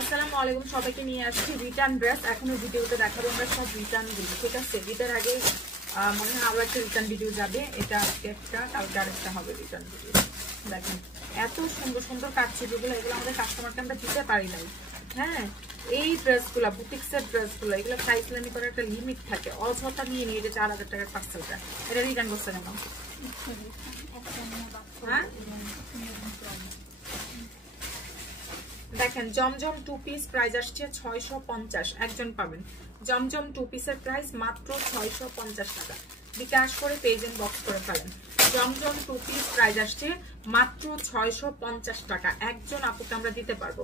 আসসালামু আলাইকুম, সবাইকে নিয়ে আসছি রিটার্ন ড্রেস। এখনো ভিডিওতে দেখাবো আমরা সব রিটার্ন ভিডিও, ঠিক আছে? ঈদের আগে মনে হয় আরো একটা রিটার্ন ভিডিও যাবে। এটা আজকে একটা, কালকে আরেকটা হবে রিটার্ন ভিডিও। দেখেন এত সুন্দর সুন্দর কাটছবিগুলো, এগুলো আমাদের কাস্টমারকে আমরা দিতে পারি নাই। হ্যাঁ, এই ড্রেসগুলো বুটিক্সের ড্রেসগুলো, এগুলো প্রাইসলামি করার একটা লিমিট থাকে। অযথা নিয়ে নিয়ে যে 4000 টাকার পার্সেলটা, এটা রিটার্ন করছে কেন? হ্যাঁ, দেখেন জমজম 2 পিস প্রাইস আসছে 650, একজন পাবেন। জমজম 2 পিসের প্রাইস মাত্র 650 টাকা। বিকাশ করে পেজ এন্ড বক্স করে ফেলেন। জমজম 2 পিস প্রাইস আসছে মাত্র 650 টাকা। একজন আপুকে আমরা দিতে পারবো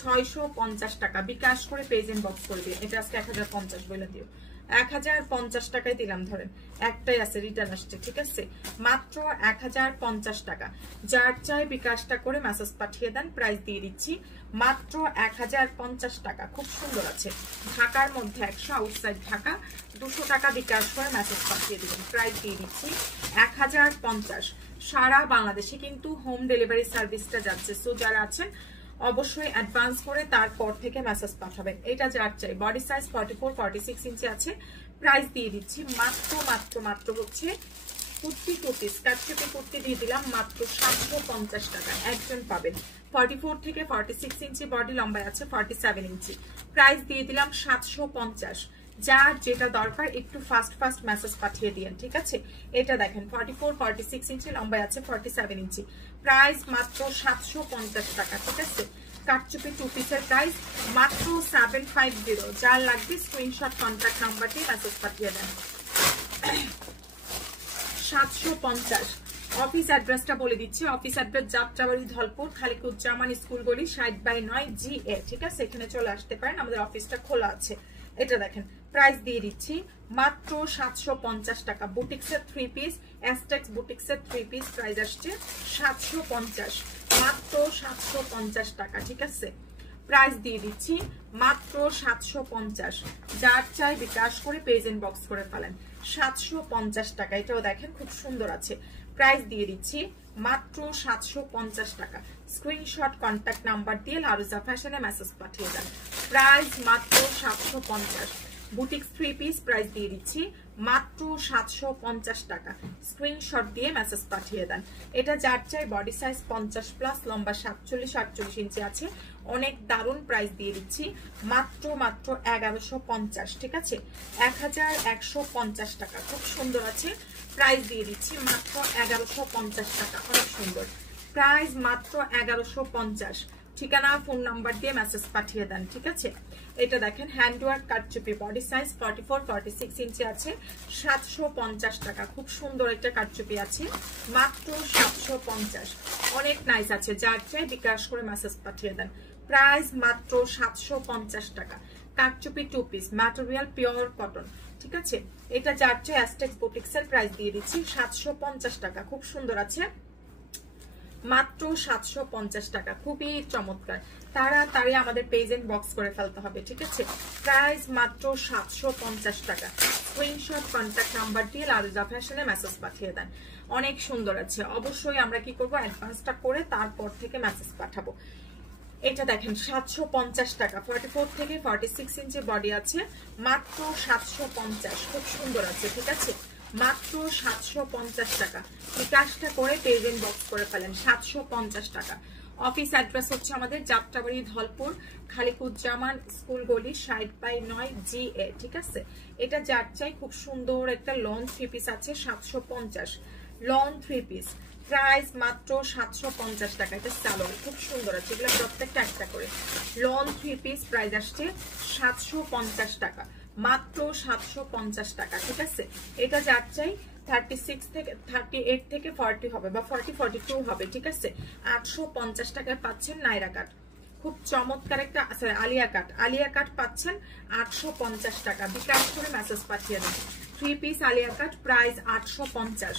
650 টাকা। বিকাশ করে পেজ এন্ড বক্স করে দিয়ে, এটা আজকে 1050 বলে দিও। 1050 টাকায় দিলাম, ধরেন একটাই আছে, রিটার্ন আসছে, ঠিক আছে? মাত্র 1050 টাকা। যার চাই বিকাশটা করে মেসেজ পাঠিয়ে দেন, প্রাইস দিয়ে দিচ্ছি মাত্র 1050 টাকা। খুব সুন্দর আছে, ঢাকার মধ্যে 100, আউটসাইড ঢাকা 200 টাকা বিকাশ করে মেসেজ পাঠিয়ে দিবেন, প্রাইস দিয়ে দিচ্ছি 1050। সারা বাংলাদেশে কিন্তু হোম ডেলিভারি সার্ভিসটা যাচ্ছে। সো যারা আছেন অবশ্যই অ্যাডভান্স করে তারপর থেকে মেসেজ পাঠাবেন। এটা যার চাই, বডি সাইজ 44, 46 ইঞ্চি আছে। প্রাইস দিয়ে দিচ্ছি মাত্র মাত্র মাত্র হচ্ছে কুর্তি, কুর্তি স্কার্টে কুর্তি দিয়ে দিলাম মাত্র 750 টাকা। একজন পাবেন। 44 থেকে 46 ইঞ্চি বডি, লম্বায় আছে 47 ইঞ্চি। প্রাইস দিয়ে দিলাম 750। যার যেটা দরকার একটু ফাস্ট ফাস্ট মেসেজ পাঠিয়ে দিয়েন, ঠিক আছে? এটা দেখেন 44, 46 ইঞ্চি, লম্বায় আছে 47 ইঞ্চি। প্রাইস মাত্র 750 টাকা, ঠিক আছে? কাটচুপি 2 পিসের প্রাইস মাত্র 750। যার লাগবে স্ক্রিনশট কন্ট্যাক্ট নাম্বার দিয়ে মেসেজ পাঠিয়ে দেন। 750। অফিস অ্যাড্রেসটা বলে দিচ্ছি। Office address Jatrabari, Dhalpur, Khaliquzzaman school গলি, 60/9 GA, ঠিক আছে? এখানে চলে আসতে পারেন, আমাদের অফিসটা খোলা আছে। এটা দেখেন প্রাইস দিয়ে দিচ্ছি মাত্র 750 টাকা। বুটিক্সের 3 পিস, অ্যাস্টেক্স বুটিক্সের 3 পিস প্রাইস আসছে 750, মাত্র 750 টাকা, ঠিক আছে? প্রাইস দিয়ে দিচ্ছি মাত্র 750। যার চাই বিকাশ করে পেজ এন্ড বক্স করে ফেলেন। 750 টাকা। এটাও দেখেন খুব সুন্দর আছে। প্রাইস দিয়ে দিচ্ছি মাত্র 750 টাকা। স্ক্রিনশট কন্ট্যাক্ট নাম্বার দিয়ে লারুজা ফ্যাশনে মেসেজ পাঠিয়ে দেন। প্রাইস মাত্র 750। বুটিক্স 3 পিস প্রাইস দিয়ে দিচ্ছি মাত্র 750 টাকা। স্ক্রিনশট দিয়ে মেসেজ পাঠিয়ে দেন। এটা যার চাই, বডি সাইজ 50+, লম্বা 47, 48 ইঞ্চি আছে। অনেক দারুণ প্রাইস দিয়ে দিচ্ছি মাত্র মাত্র 1150, ঠিক আছে? 1150 টাকা। খুব সুন্দর আছে, প্রাইস দিয়ে দিচ্ছি মাত্র 1150 টাকা। অনেক সুন্দর প্রাইস, মাত্র 1150। ঠিকানা ফোন নাম্বার দিয়ে মেসেজ পাঠিয়ে দেন, ঠিক আছে? এটা দেখেন হ্যান্ডওয়ার্ক কাটচুপি, বডি সাইজ 44, 46 ইঞ্চি আছে। 750 টাকা। খুব সুন্দর একটা কাটচুপি আছে, মাত্র 750। অনেক নাইস আছে। যার চাই বিকাশ করে মেসেজ পাঠিয়ে দেন। প্রাইস মাত্র 750 টাকা। কাটচুপি 2 পিস, ম্যাটেরিয়াল পিওর কটন, ঠিক আছে? এটা যার চাই অ্যাস্টেক্স বুটিক্সের প্রাইস দিয়ে দিচ্ছি 750 টাকা। খুব সুন্দর আছে, মাত্র 750 টাকা। খুবই চমৎকার। তাড়াতাড়ি আমাদের পেজ এন্ড বক্স করে ফেলতে হবে, ঠিক আছে? প্রাইস মাত্র 750 টাকা। স্ক্রিনশট কন্ট্যাক্ট নাম্বার দিয়ে লারুজা ফ্যাশনে মেসেজ পাঠিয়ে দেন। অনেক সুন্দর আছে। অবশ্যই আমরা কি করব, অ্যাডভান্সটা করে তারপর থেকে মেসেজ পাঠাবো। এটা দেখেন 750 টাকা। 44 থেকে 46 ইঞ্চি বডি আছে, মাত্র 750। খুব সুন্দর আছে, ঠিক আছে? মাত্র 750 টাকা। বিকাশটা করে পেজ এন্ড বক্স করে ফেলেন। 750 টাকা। অফিস অ্যাড্রেস হচ্ছে আমাদের যাত্রাবাড়ি, ধলপুর, খালিকুজ্জামান স্কুল গলি, 60/9 GA, ঠিক আছে? এটা যার চাই, খুব সুন্দর একটা লং 3 পিস আছে 750। লং 3 পিস প্রাইস মাত্র 750 টাকা। এটা সালোয়ার খুব সুন্দর আছে, এগুলো প্রত্যেকটা একটা করে। লং 3 পিস প্রাইস আসছে 750 টাকা, মাত্র 750 টাকা, ঠিক আছে? এটা যার চাই 36 থেকে 38 থেকে 40 হবে, বা 40, 42 হবে, ঠিক আছে? 850 টাকায় পাচ্ছেন নাইরা কাট। খুব চমৎকার একটা, সরি আলিয়া কাট, আলিয়া কাট পাচ্ছেন 850 টাকা। বিকাশ করে মেসেজ পাঠিয়ে দেন। 3 পিস আলিয়া কাট প্রাইস 850।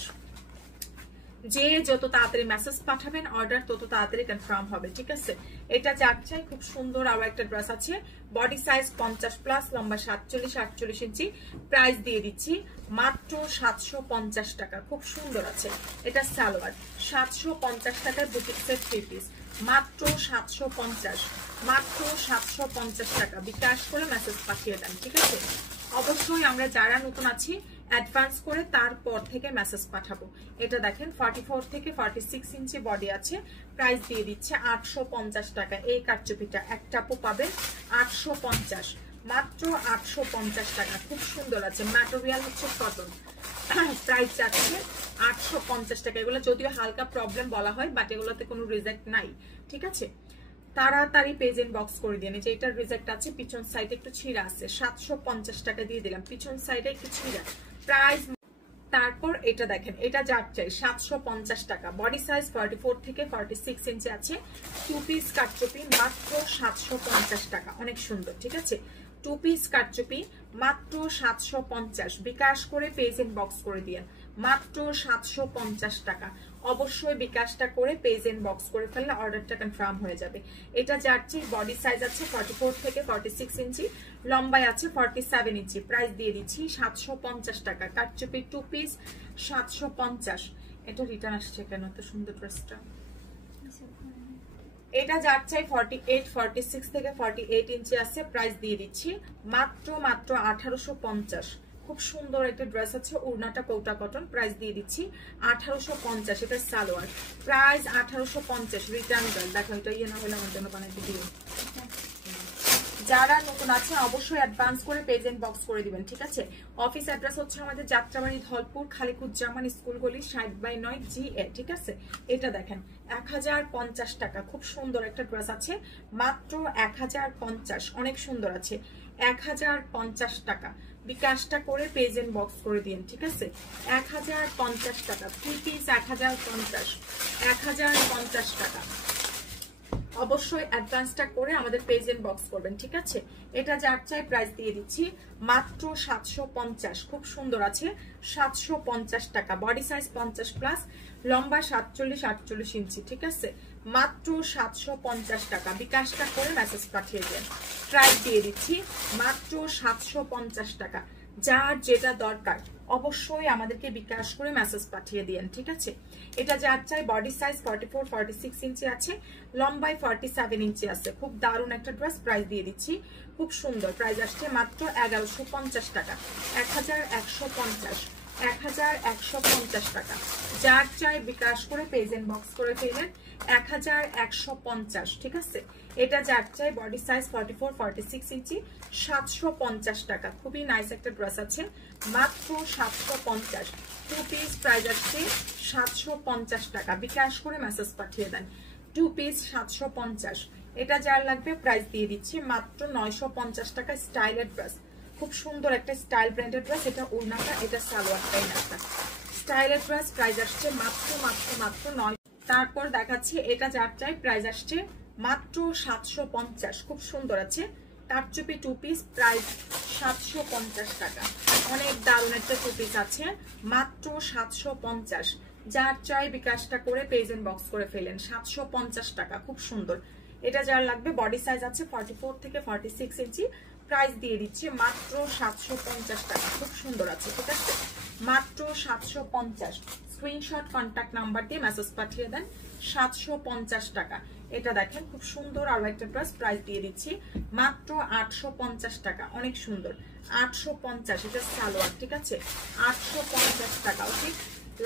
যে যত তাড়াতাড়ি মেসেজ পাঠাবেন অর্ডার তত তাড়াতাড়ি কনফার্ম হবে, ঠিক আছে? এটা যার চাই, খুব সুন্দর আরো একটা ড্রেস আছে। বডি সাইজ 50+, লম্বা 47, 48 ইঞ্চি। প্রাইস দিয়ে দিচ্ছি মাত্র 750 টাকা। খুব সুন্দর আছে। এটা সালোয়ার 750 টাকার বুটিক্সের 3 পিস। মাত্র 750, মাত্র 750 টাকা। বিকাশ করে মেসেজ পাঠিয়ে দেন, ঠিক আছে? অবশ্যই আমরা যারা নতুন আছি অ্যাডভান্স করে তারপর থেকে মেসেজ পাঠাবো। এটা দেখেন 44 থেকে 46 ইঞ্চি বডি আছে, প্রাইস দিয়ে দিচ্ছে 850 টাকা। এই কারচুপিটা একটা আপু পাবেন 850, মাত্র 850 টাকা। খুব সুন্দর আছে, ম্যাটেরিয়াল হচ্ছে কটন, প্রাইস যাচ্ছে 850 টাকা। এগুলো যদিও হালকা প্রবলেম বলা হয়, বাট এগুলোতে কোনো রিজেক্ট নাই, ঠিক আছে? তাড়াতাড়ি পেজ ইনবক্স করে দিন। যে এটার রিজেক্ট আছে, পিছন সাইডে একটু ছিঁড়া আছে, 750 টাকা দিয়ে দিলাম, পিছন সাইডে একটু ছিঁড়া, প্রাইস। তারপর এটা দেখেন, এটা যার চাই 750 টাকা। বডি সাইজ 44 থেকে 46 ইঞ্চি আছে, 2 পিস কাটচুপি, মাত্র 750 টাকা। অনেক সুন্দর, ঠিক আছে? 2 পিস কাটচুপি মাত্র 750। বিকাশ করে পেজ ইনবক্স করে দিয়েন, মাত্র 750 টাকা। অবশ্যই বিকাশটা করে পেজ ইনবক্স করে ফেললে অর্ডারটা কনফার্ম হয়ে যাবে। এটা যাচ্ছে বডি সাইজ আছে 44 থেকে 46 ইঞ্চি, লম্বায় আছে 47 ইঞ্চি, প্রাইস দিয়ে দিচ্ছি 750 টাকা। কাটচুপি 2 পিস 750। এটা রিটার্ন আসছে কেন? তো সুন্দর ড্রেসটা। এটা যার চাই 48, 46 থেকে 48 ইঞ্চি আছে, প্রাইস দিয়ে দিচ্ছি মাত্র 1850। খুব সুন্দর একটা ড্রেস আছে, ওড়নাটা কৌটা কটন, প্রাইস দিয়ে দিচ্ছি 1850। এটা সালোয়ার, প্রাইস 1850। রিটার্ন দেখো, এটা ইয়ে না হলে আমার জন্য বানাইতে দিও। যারা নতুন আছে অবশ্যই অ্যাডভান্স করে পেজ ইনবক্স করে দিবেন, ঠিক আছে? অফিস অ্যাড্রেস হচ্ছে আমাদের যাত্রাবাড়ি ধলপুর, খালিকুজ্জামান স্কুল গলি 60/9 GA, ঠিক আছে? এটা দেখেন 1050 টাকা। খুব সুন্দর একটা ড্রেস আছে, মাত্র 1050। অনেক সুন্দর আছে, 1050 টাকা। বিকাশটা করে পেজ ইনবক্স করে দিন, ঠিক আছে? 1050 টাকা। 3 পিস 1050, 1050 টাকা। অবশ্যই অ্যাডভান্সটা করে আমাদের পেজ ইনবক্স করবেন, ঠিক আছে? এটা যার চাই প্রাইস দিয়ে দিচ্ছি মাত্র 750। খুব সুন্দর আছে, 750 টাকা। বডি সাইজ 50 প্লাস, লম্বা 47, 48 ইঞ্চি, ঠিক আছে? মাত্র 750 টাকা। বিকাশটা করে মেসেজ পাঠিয়ে দেন, প্রাইস দিয়ে দিচ্ছি মাত্র 750 টাকা। যার যেটা দরকার অবশ্যই আমাদেরকে বিকাশ করে মেসেজ পাঠিয়ে দিন, ঠিক আছে? এটা যার চাই বডি সাইজ 44, 46 ইঞ্চি আছে, লম্বায় 47 ইঞ্চি আছে। খুব দারুণ একটা ড্রেস, প্রাইস দিয়ে দিচ্ছি খুব সুন্দর। প্রাইস আসছে মাত্র 1150 টাকা। 1150, 1150 টাকা। যার চাই বিকাশ করে পেজ ইনবক্স করে ফেলেন, 1150, ঠিক আছে? এটা যার চাই বডি সাইজ 44, 46 ইঞ্চি, 750 টাকা। খুবই নাইস একটা ড্রেস আছে, মাত্র 750। 2 পিস, প্রাইস আসছে 750 টাকা। বিকাশ করে মেসেজ পাঠিয়ে দেন, 2 পিস 750। এটা যার লাগবে প্রাইস দিয়ে দিচ্ছি মাত্র 950 টাকা। স্টাইলের ড্রেস, খুব সুন্দর একটা স্টাইল ব্র্যান্ডের ড্রেস। এটা ওড়নাটা, এটা সালোয়ারটাই একটা স্টাইলের ড্রেস। প্রাইস আসছে মাত্র 9। তারপর দেখাচ্ছি এটা যার চাই, প্রাইস আসছে মাত্র 750। খুব সুন্দর আছে, কারচুপি 2 পিস, প্রাইস 750 টাকা। অনেক দারুণ একটা 2 পিস আছে, মাত্র 750। যার চাই বিকাশটা করে পেজ ইনবক্স করে ফেলেন, 750 টাকা। খুব সুন্দর। এটা যার লাগবে বডি সাইজ আছে 44 থেকে 46 ইঞ্চি, প্রাইস দিয়ে দিচ্ছি মাত্র 750 টাকা। খুব সুন্দর আছে, ঠিক আছে? মাত্র 750। স্ক্রিনশট কন্ট্যাক্ট নাম্বার দিয়ে মেসেজ পাঠিয়ে দেন, 750 টাকা। এটা দেখেন খুব সুন্দর আরো একটা ড্রেস, প্রাইস দিয়ে দিচ্ছি মাত্র 850 টাকা। অনেক সুন্দর, 850। এটা সালোয়ার, ঠিক আছে? 850 টাকা। ওকে,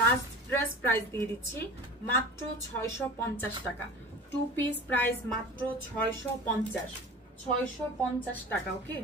লাস্ট ড্রেস প্রাইস দিয়ে দিচ্ছি মাত্র 650 টাকা। 2 পিস, প্রাইস মাত্র 650, 650 টাকা। ওকে।